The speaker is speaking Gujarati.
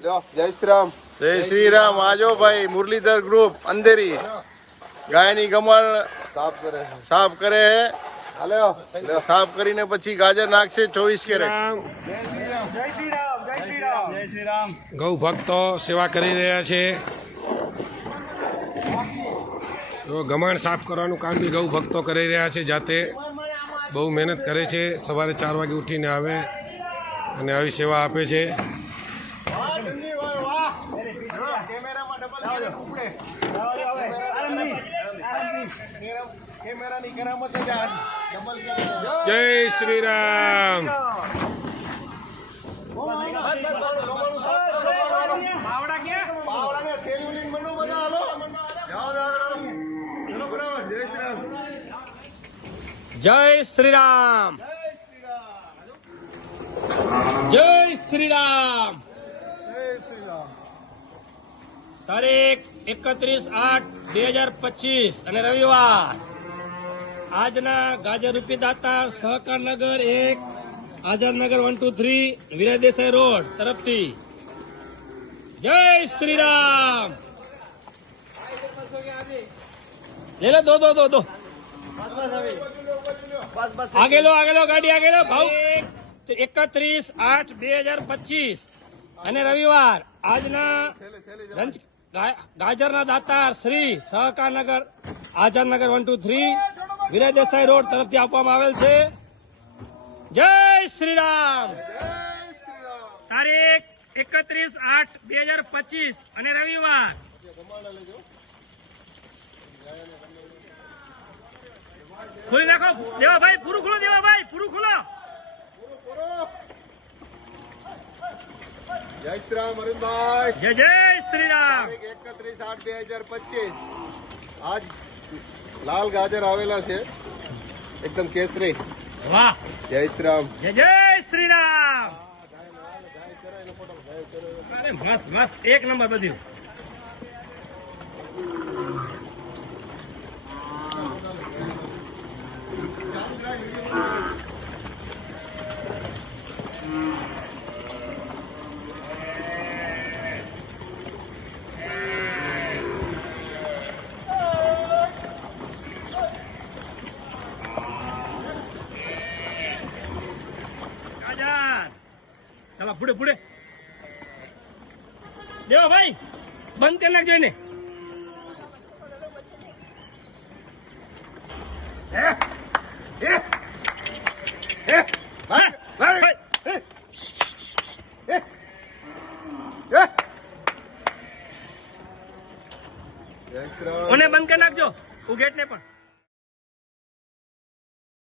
જય શ્રી રામ. જય શ્રી રામ. આજો ભાઈ મુરલીધર ગ્રુપ અંધેરી ગાયની કમળ સાફ કરે હે. હાલો સાફ કરીને પછી ગાજર નાખશે 24 કેરેટ. ગૌ ભક્તો સેવા કરી રહ્યા છે. તો ગમાણ સાફ કરવાનું કામ બી ગૌ ભક્તો કરી રહ્યા છે. જાતે બહુ મહેનત કરે છે. સવારે 4 વાગે ઉઠીને આવે અને આવી સેવા આપે છે. જય શ્રી રામ. જય શ્રી રામ. જય શ્રી રામ. તારીખ 31/8/2025 અને રવિવાર. આજના ગાજર રૂપી દાતા સહકારનગર 1 આઝાદનગર 1, 2, 3 વિરાય દેસાઈ રોડ તરફથી જય શ્રી રામ. લે લો દો આગેલો ગાડી આગેલો ભાવ 31/8/2025 અને રવિવાર. આજના ગાજરના દાતાર શ્રી સહકારનગર આઝાદનગર 1, 2, 3 વિરાય દેસાઈ રોડ તરફથી આપવામાં આવેલ છે. જય શ્રી રામ. તારીખ 31/8/2025 અને રવિવાર. ખોલી નાખો દેવાભાઈ, પૂરું ખોલો દેવાભાઈ, પૂરું ખોલો. જય શ્રી રામ અરવિંદભાઈ. જય શ્રી રામ. 31/8/2025 આજ લાલ ગાજર આવેલા છે એકદમ કેસરી. વાહ. જય શ્રી રામ. જય શ્રી રામ. અરે મસ્ત એક નંબર બધું. ચાલો પુડે દેવો ભાઈ, બંધ કરી નાખજો એને. જય શ્રી રામ. બંધ કરી નાખજો ગેટ ને પણ.